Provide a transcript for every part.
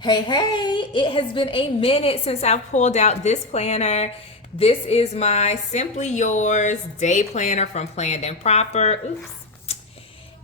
Hey, it has been a minute since I've pulled out this planner. This is my Simply Yours day planner from Planned and Proper. Oops.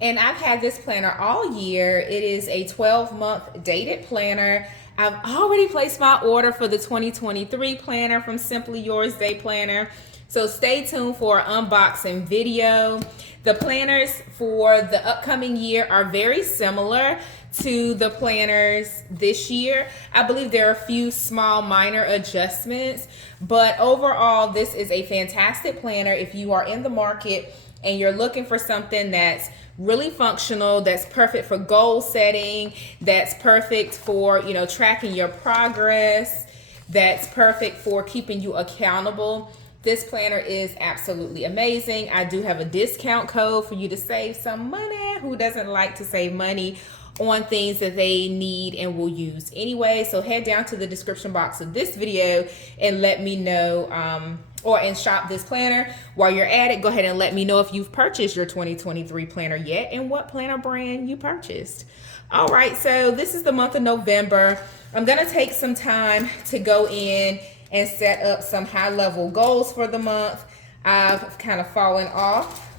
And I've had this planner all year. It is a 12-month dated planner. I've already placed my order for the 2023 planner from Simply Yours Day Planner. So stay tuned for an unboxing video. The planners for the upcoming year are very similar to the planners this year. I believe there are a few small minor adjustments, but overall, this is a fantastic planner if you are in the market and you're looking for something that's really functional, that's perfect for goal setting, that's perfect for, tracking your progress, that's perfect for keeping you accountable. This planner is absolutely amazing. I do have a discount code for you to save some money. Who doesn't like to save money on things that they need and will use anyway? So head down to the description box of this video and let me know and shop this planner. While you're at it, go ahead and let me know if you've purchased your 2023 planner yet and what planner brand you purchased. All right, so this is the month of November. I'm gonna take some time to go in and set up some high-level goals for the month. I've kind of fallen off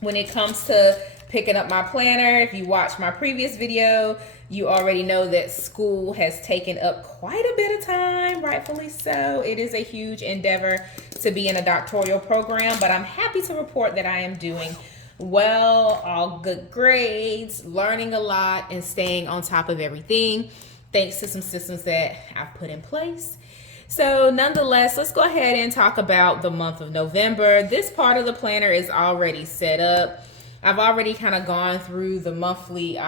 when it comes to picking up my planner. If you watched my previous video, you already know that school has taken up quite a bit of time, rightfully so. It is a huge endeavor to be in a doctoral program, but I'm happy to report that I am doing well, all good grades, learning a lot, and staying on top of everything, thanks to some systems that I've put in place. So nonetheless, let's go ahead and talk about the month of November. This part of the planner is already set up. I've already kind of gone through the monthly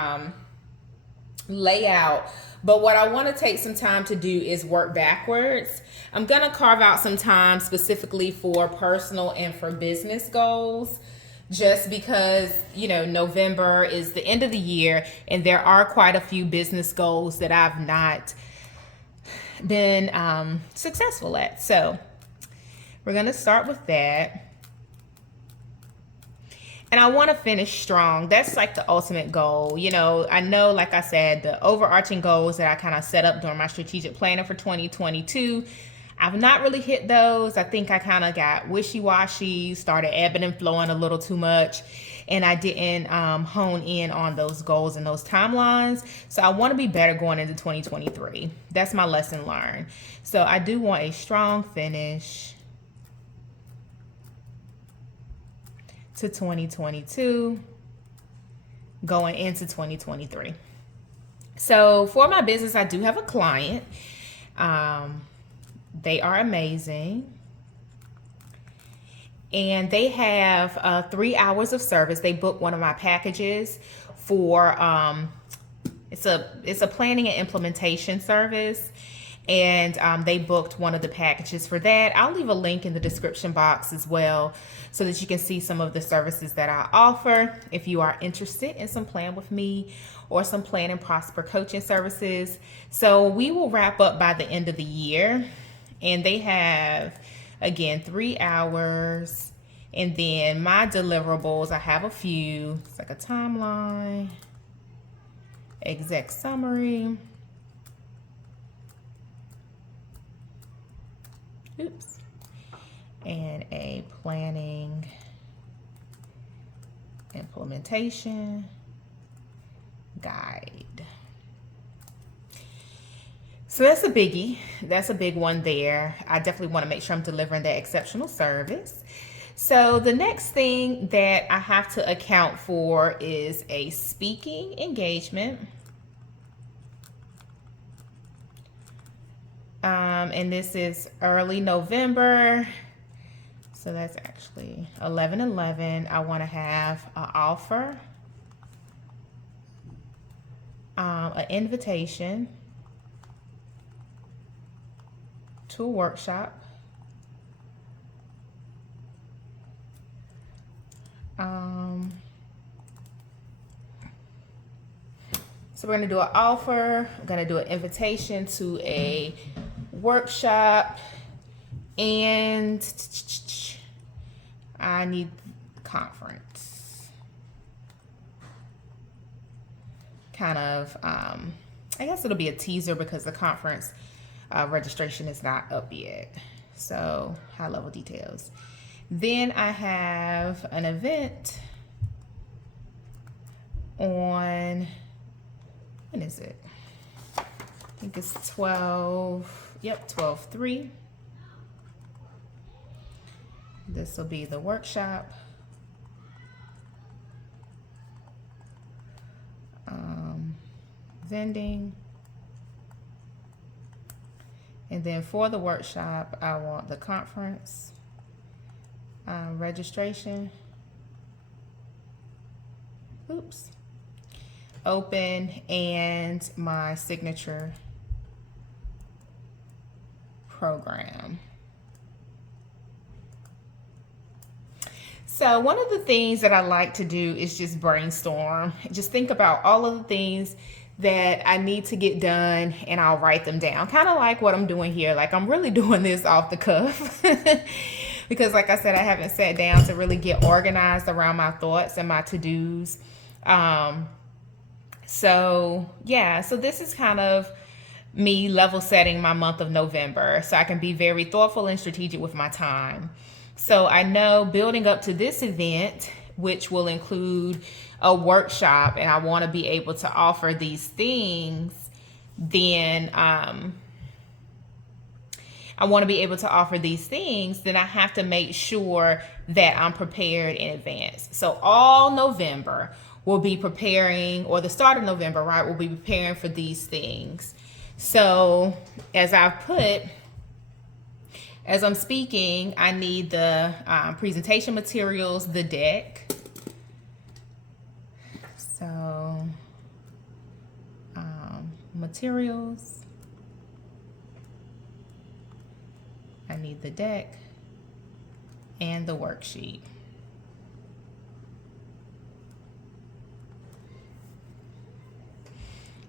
layout, but what I want to take some time to do is work backwards. I'm going to carve out some time specifically for personal and for business goals, just because, November is the end of the year and there are quite a few business goals that I've not been successful at. So we're going to start with that. And I want to finish strong. That's like the ultimate goal. I know, like I said, the overarching goals that I kind of set up during my strategic planning for 2022, I've not really hit those. I think I kind of got wishy-washy, started ebbing and flowing a little too much, and I didn't hone in on those goals and those timelines. So I want to be better going into 2023. That's my lesson learned. So I do want a strong finish to 2022 going into 2023. So for my business, I do have a client. They are amazing. And they have 3 hours of service. They booked one of my packages for it's a planning and implementation service. And they booked one of the packages for that. I'll leave a link in the description box as well so that you can see some of the services that I offer if you are interested in some Plan With Me or some Plan and Prosper coaching services. So we will wrap up by the end of the year. And they have, again, 3 hours. And then my deliverables, I have a few. It's like a timeline, exec summary. Oops. And a planning implementation guide. So that's a biggie. That's a big one there. I definitely want to make sure I'm delivering that exceptional service. So the next thing that I have to account for is a speaking engagement. And this is early November. So that's actually 11/11. I want to have an offer, an invitation to a workshop. So we're going to do an offer. I'm going to do an invitation to a workshop, and I need conference. Kind of I guess it'll be a teaser because the conference registration is not up yet. So high level details. Then I have an event on, when is it? I think it's 12, yep, 12/3. This will be the workshop. Vending. And then for the workshop, I want the conference registration. Oops. Open and my signature program. So one of the things that I like to do is just brainstorm. Just think about all of the things that I need to get done, and I'll write them down. Kind of like what I'm doing here. Like, I'm really doing this off the cuff because, like I said, I haven't sat down to really get organized around my thoughts and my to-dos. So yeah, so this is kind of me level setting my month of November so I can be very thoughtful and strategic with my time. So I know building up to this event, which will include a workshop, and I want to be able to offer these things, then I want to be able to offer these things, then I have to make sure that I'm prepared in advance. So all November we'll be preparing, or the start of November, right, we'll be preparing for these things. So as I've put, as I'm speaking, I need the presentation materials, the deck. So materials, I need the deck and the worksheet.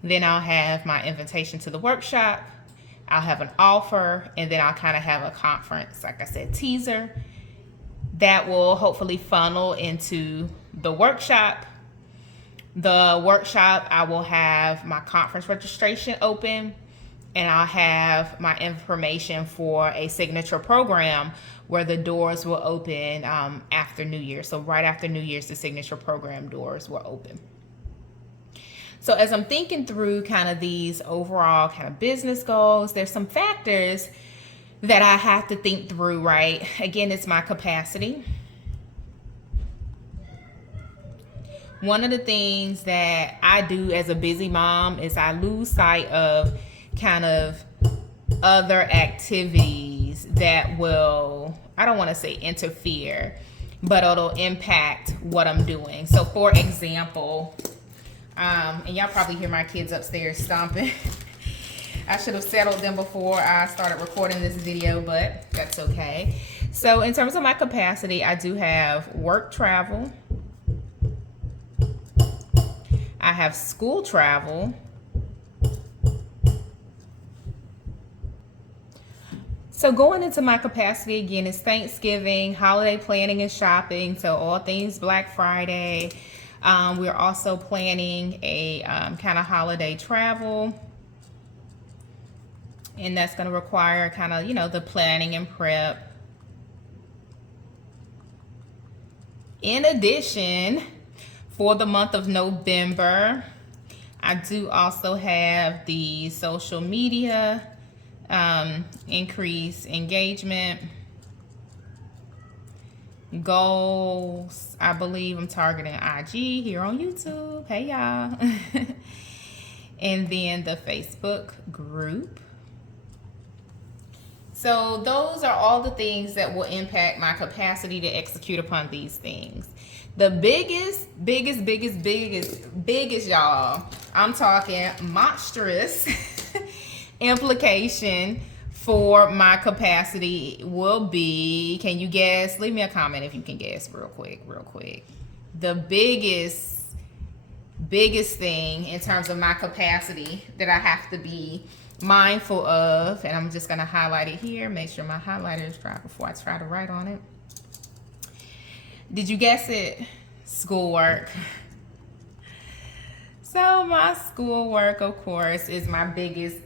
Then I'll have my invitation to the workshop, I'll have an offer, and then I'll kind of have a conference, like I said, teaser that will hopefully funnel into the workshop. The workshop, I will have my conference registration open, and I'll have my information for a signature program where the doors will open after New Year's. So right after New Year's, the signature program doors will open. So as I'm thinking through kind of these overall kind of business goals, there's some factors that I have to think through, right? Again, it's my capacity. One of the things that I do as a busy mom is I lose sight of kind of other activities that will, I don't want to say interfere, but it'll impact what I'm doing. So for example, and y'all probably hear my kids upstairs stomping. I should have settled them before I started recording this video, but that's okay. So in terms of my capacity, I do have work travel. I have school travel. So going into my capacity again is Thanksgiving, holiday planning and shopping. So all things Black Friday. We're also planning a kind of holiday travel, and that's going to require kind of, you know, the planning and prep. In addition, for the month of November, I do also have the social media, increase engagement. Goals, I believe I'm targeting IG here on YouTube. Hey y'all. And then the Facebook group. So those are all the things that will impact my capacity to execute upon these things. The biggest, y'all, I'm talking monstrous implication for my capacity will be, can you guess? Leave me a comment if you can guess real quick. The biggest thing in terms of my capacity that I have to be mindful of, and I'm just going to highlight it here, make sure my highlighter is dry before I try to write on it. Did you guess it? Schoolwork. So my schoolwork, of course, is my biggest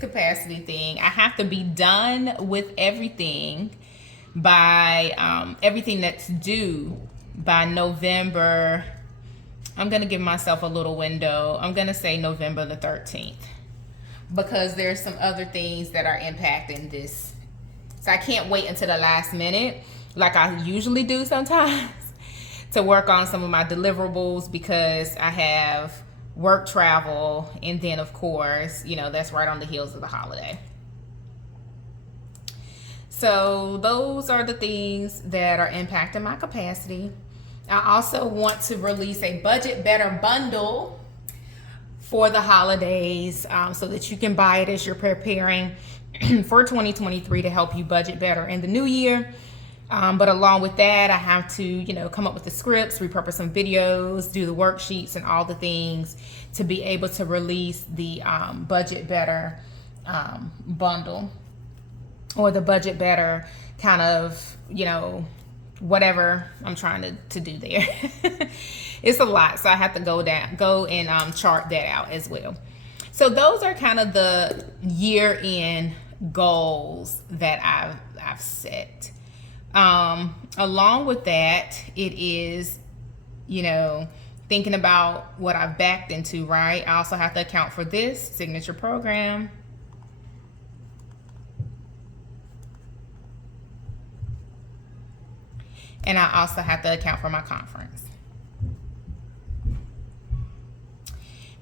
capacity thing. I have to be done with everything by everything that's due by November. I'm gonna give myself a little window. I'm gonna say November the 13th because there's some other things that are impacting this. So I can't wait until the last minute like I usually do sometimes to work on some of my deliverables because I have work travel, and then of course, you know, that's right on the heels of the holiday. So those are the things that are impacting my capacity. I also want to release a budget better bundle for the holidays so that you can buy it as you're preparing for 2023 to help you budget better in the new year. But along with that, I have to, you know, come up with the scripts, repurpose some videos, do the worksheets and all the things to be able to release the budget better bundle, or the budget better kind of, you know, whatever I'm trying to do there. It's a lot, so I have to go and chart that out as well. So those are kind of the year-end goals that I've set. Along with that, it is, you know, thinking about what I've backed into, right? I also have to account for this signature program. And I also have to account for my conference.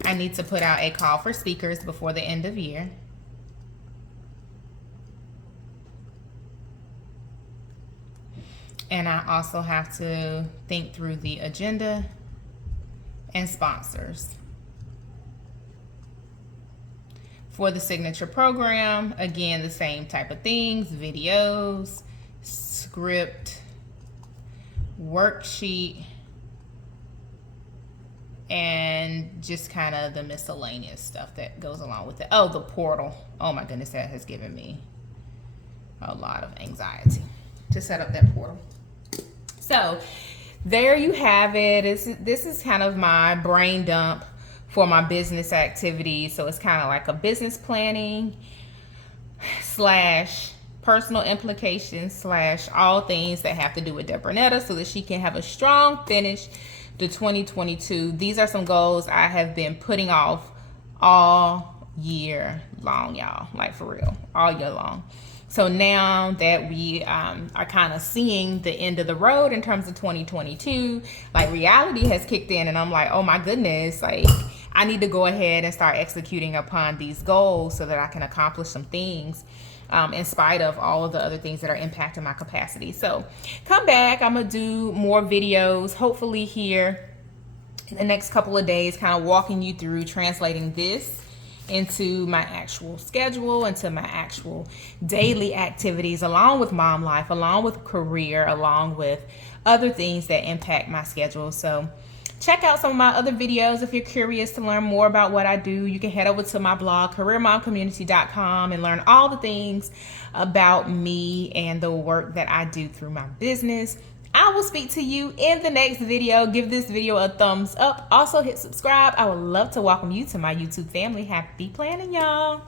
I need to put out a call for speakers before the end of year. And I also have to think through the agenda and sponsors. For the signature program, again, the same type of things: videos, script, worksheet, and just kind of the miscellaneous stuff that goes along with it. Oh, the portal. Oh my goodness, that has given me a lot of anxiety to set up that portal. So there you have it. This is kind of my brain dump for my business activities. So it's kind of like a business planning / personal implications / all things that have to do with Debronetta so that she can have a strong finish to 2022. These are some goals I have been putting off all year long, y'all, like for real, all year long. So now that we are kind of seeing the end of the road in terms of 2022, like reality has kicked in, and I'm like, oh my goodness, like I need to go ahead and start executing upon these goals so that I can accomplish some things in spite of all of the other things that are impacting my capacity. So come back. I'm going to do more videos, hopefully here in the next couple of days, kind of walking you through translating this into my actual schedule, into my actual daily activities, along with mom life, along with career, along with other things that impact my schedule. So check out some of my other videos if you're curious to learn more about what I do. You can head over to my blog, careermomcommunity.com, and learn all the things about me and the work that I do through my business. I will speak to you in the next video. Give this video a thumbs up. Also hit subscribe. I would love to welcome you to my YouTube family. Happy planning, y'all.